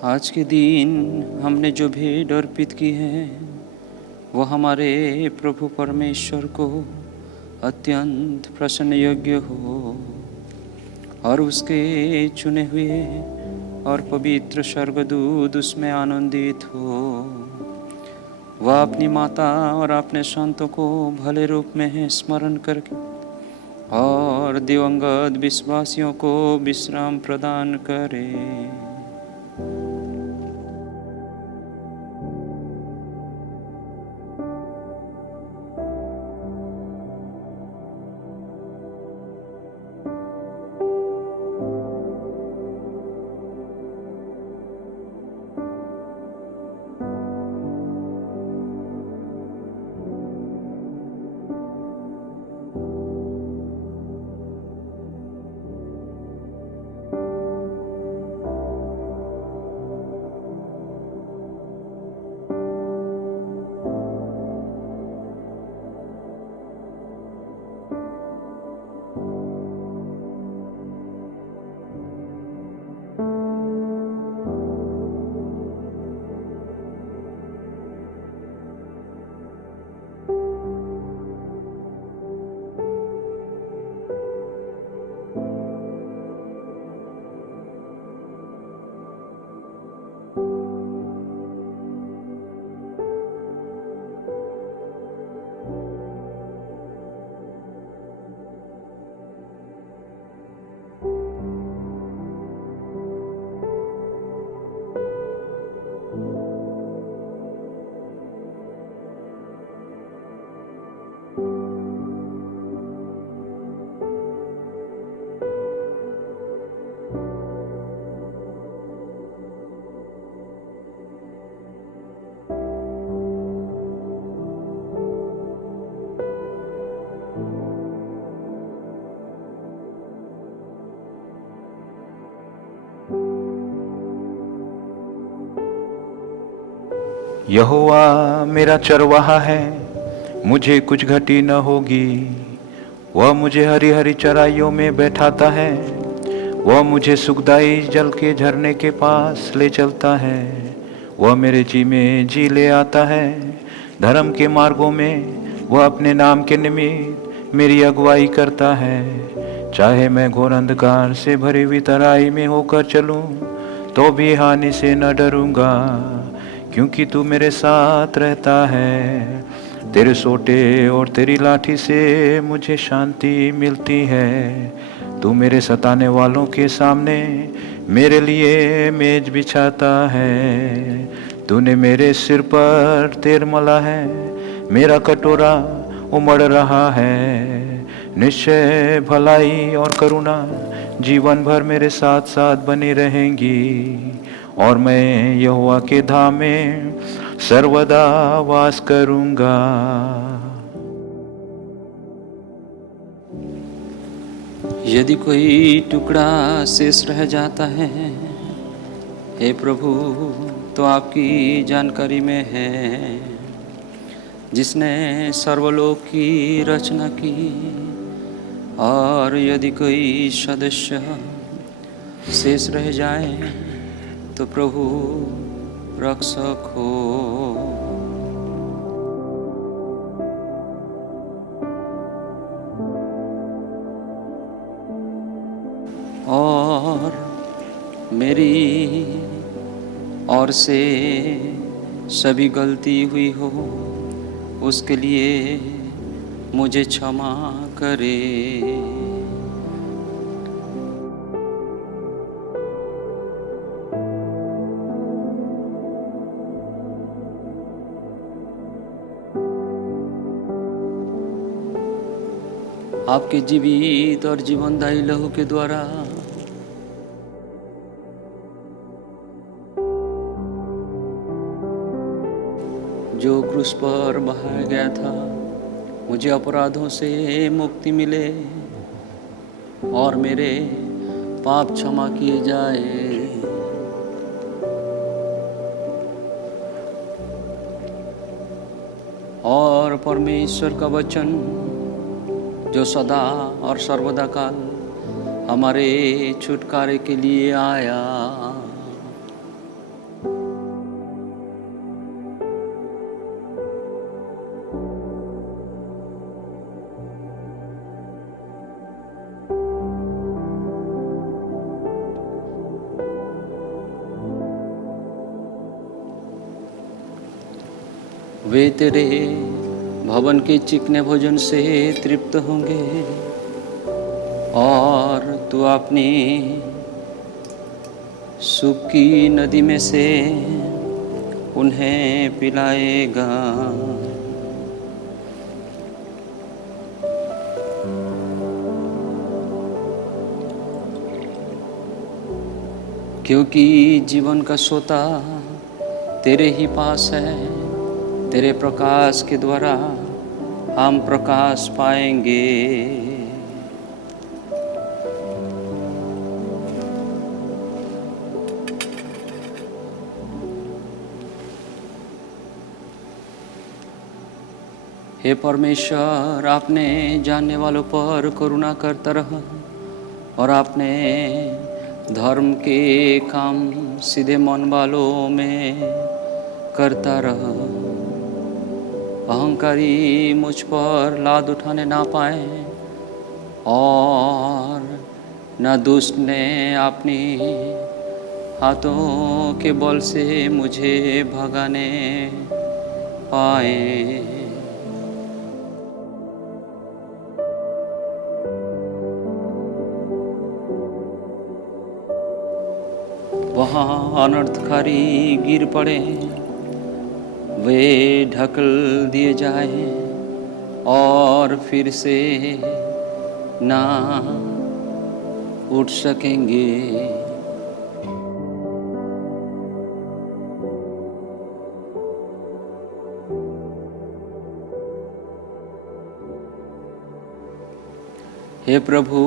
आज के दिन हमने जो भेंट अर्पित की है वो हमारे प्रभु परमेश्वर को अत्यंत प्रसन्न योग्य हो और उसके चुने हुए और पवित्र स्वर्गदूत उसमें आनंदित हो। वह अपनी माता और अपने संतों को भले रूप में स्मरण करके और दिवंगत विश्वासियों को विश्राम प्रदान करे। यहोवा मेरा चरवाहा है, मुझे कुछ घटी न होगी। वह मुझे हरी हरी चराइयों में बैठाता है, वह मुझे सुखदाई जल के झरने के पास ले चलता है। वह मेरे जी में जी ले आता है, धर्म के मार्गों में वह अपने नाम के निमित्त मेरी अगुवाई करता है। चाहे मैं घोर अंधकार से भरी हुई तराई में होकर चलूं तो भी हानि से न डरूंगा, क्योंकि तू मेरे साथ रहता है। तेरे सोटे और तेरी लाठी से मुझे शांति मिलती है। तू मेरे सताने वालों के सामने मेरे लिए मेज बिछाता है। तूने मेरे सिर पर तेल मला है, मेरा कटोरा उमड़ रहा है। निश्चय भलाई और करुणा जीवन भर मेरे साथ साथ बनी रहेंगी, और मैं यहोवा के धाम में सर्वदा वास करूंगा। यदि कोई टुकड़ा शेष रह जाता है, हे प्रभु, तो आपकी जानकारी में है। जिसने सर्वलोक की रचना की, और यदि कोई सदस्य शेष रह जाए तो प्रभु रक्षक हो। और मेरी ओर से सभी गलती हुई हो उसके लिए मुझे क्षमा करे। आपके जीवित और जीवनदायी लहू के द्वारा जो क्रूस पर बहाया गया था, मुझे अपराधों से मुक्ति मिले और मेरे पाप क्षमा किए जाए। और परमेश्वर का वचन जो सदा और सर्वदा काल हमारे छुटकारे के लिए आया, वे तेरे भवन के चिकने भोजन से तृप्त होंगे और तू अपनी सुख की नदी में से उन्हें पिलाएगा। क्योंकि जीवन का सोता तेरे ही पास है, तेरे प्रकाश के द्वारा हम प्रकाश पाएंगे। हे परमेश्वर, आपने जानने वालों पर करुणा करता रहा और आपने धर्म के काम सीधे मन वालों में करता रहा। अहंकारी मुझ पर लाद उठाने ना पाए और न दुष्ट ने अपनी हाथों के बल से मुझे भगाने पाए। वहाँ अनर्थकारी गिर पड़े, वे ढकल दिए जाए और फिर से ना उठ सकेंगे। हे प्रभु,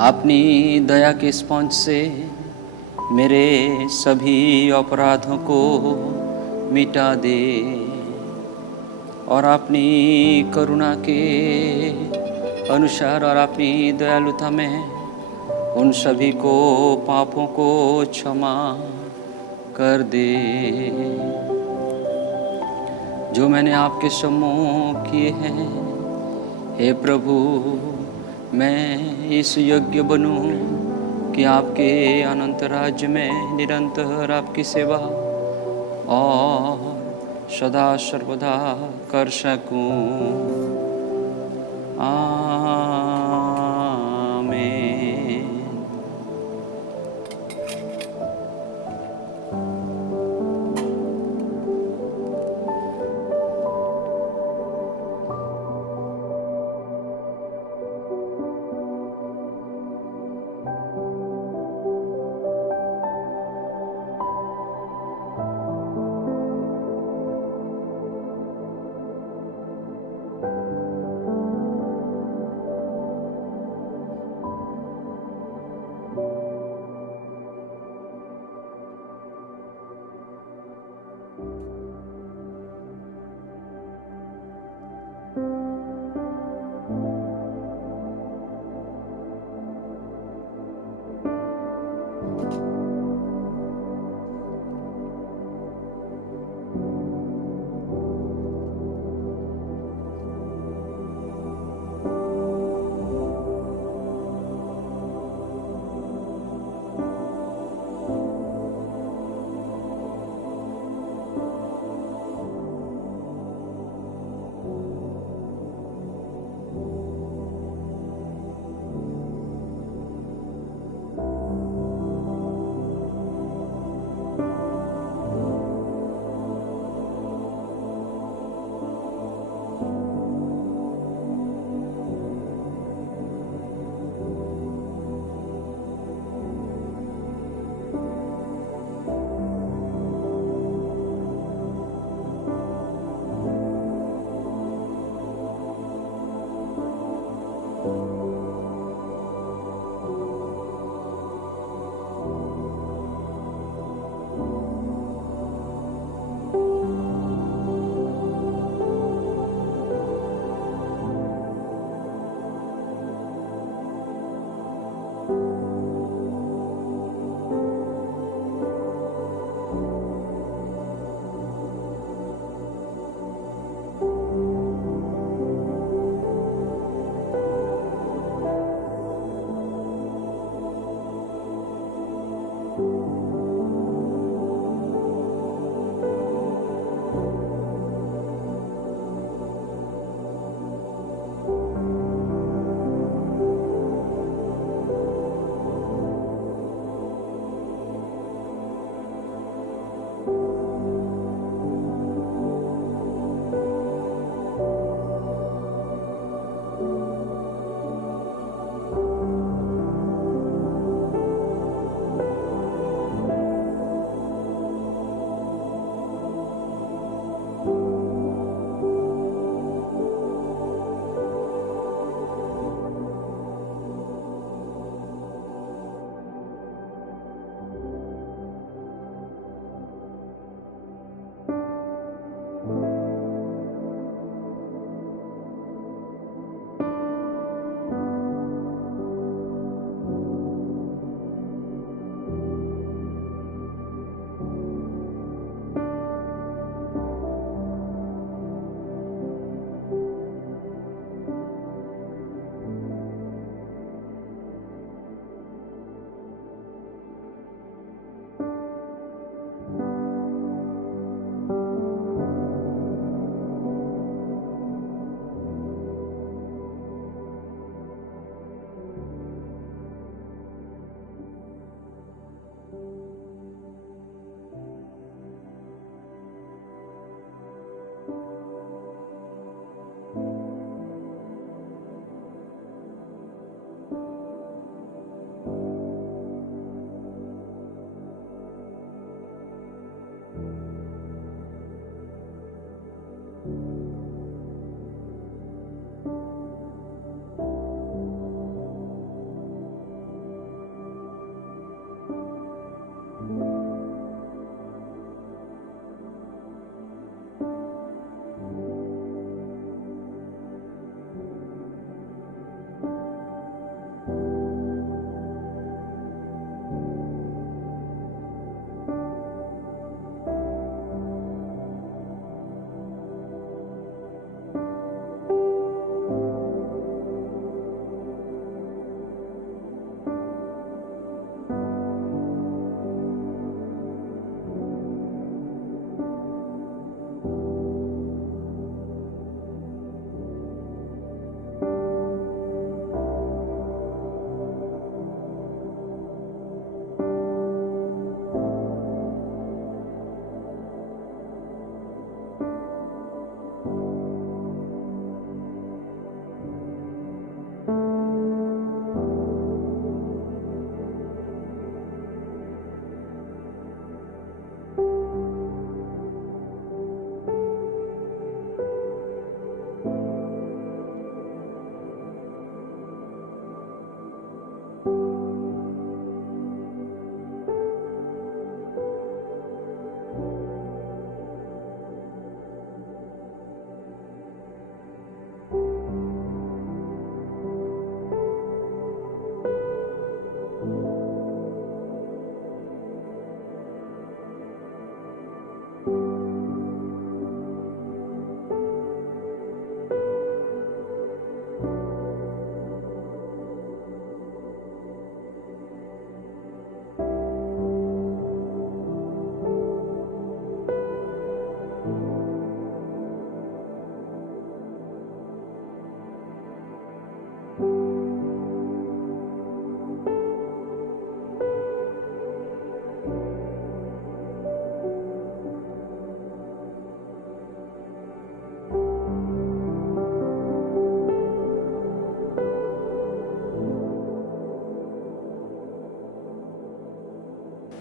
अपनी दया के स्पंज से मेरे सभी अपराधों को मिटा दे और अपनी करुणा के अनुसार और अपनी दयालुता में उन सभी को पापों को क्षमा कर दे जो मैंने आपके सम्मुख किए हैं। हे प्रभु, मैं इस योग्य बनूं कि आपके अनंत राज्य में निरंतर आपकी सेवा और सदा सर्वदा कर सकूं। आमीन।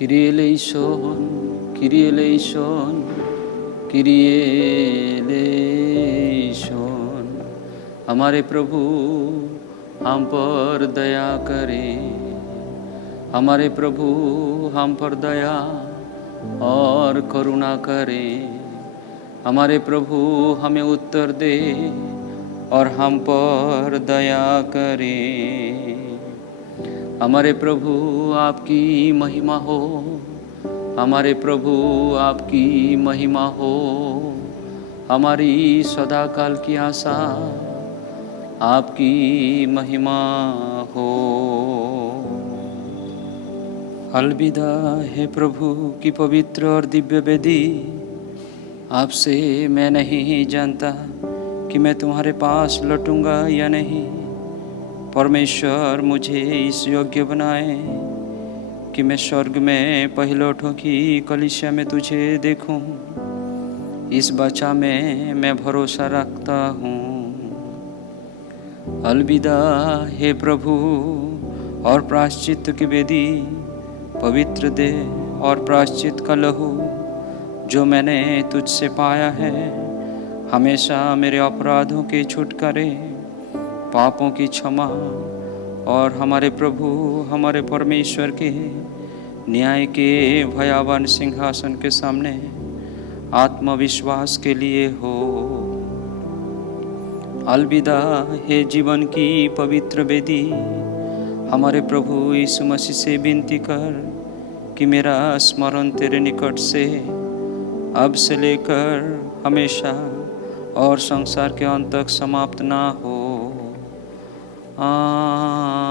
Kyrie eleison, Kyrie eleison, Kyrie eleison। हमारे प्रभु हम पर दया करें, हमारे प्रभु हम पर दया और करुणा करें। हमारे प्रभु हमें उत्तर दे और हम पर दया करें। हमारे प्रभु आपकी महिमा हो, हमारे प्रभु आपकी महिमा हो। हमारी सदाकाल की आशा आपकी महिमा हो। अलविदा है प्रभु की पवित्र और दिव्य वेदी। आपसे मैं नहीं जानता कि मैं तुम्हारे पास लौटूंगा या नहीं। परमेश्वर मुझे इस योग्य बनाए कि मैं स्वर्ग में पहिलौठों की कलीसिया में तुझे देखूं। इस वाचा में मैं भरोसा रखता हूँ। अलविदा हे प्रभु और प्रायश्चित की वेदी, पवित्र देह और प्रायश्चित का लहू जो मैंने तुझसे पाया है, हमेशा मेरे अपराधों के छुटकारे, पापों की क्षमा और हमारे प्रभु हमारे परमेश्वर के न्याय के भयावन सिंहासन के सामने आत्मविश्वास के लिए हो। अलविदा हे जीवन की पवित्र वेदी, हमारे प्रभु यीशु मसीह से विनती कर कि मेरा स्मरण तेरे निकट से अब से लेकर हमेशा और संसार के अंत तक समाप्त ना हो। आमीन।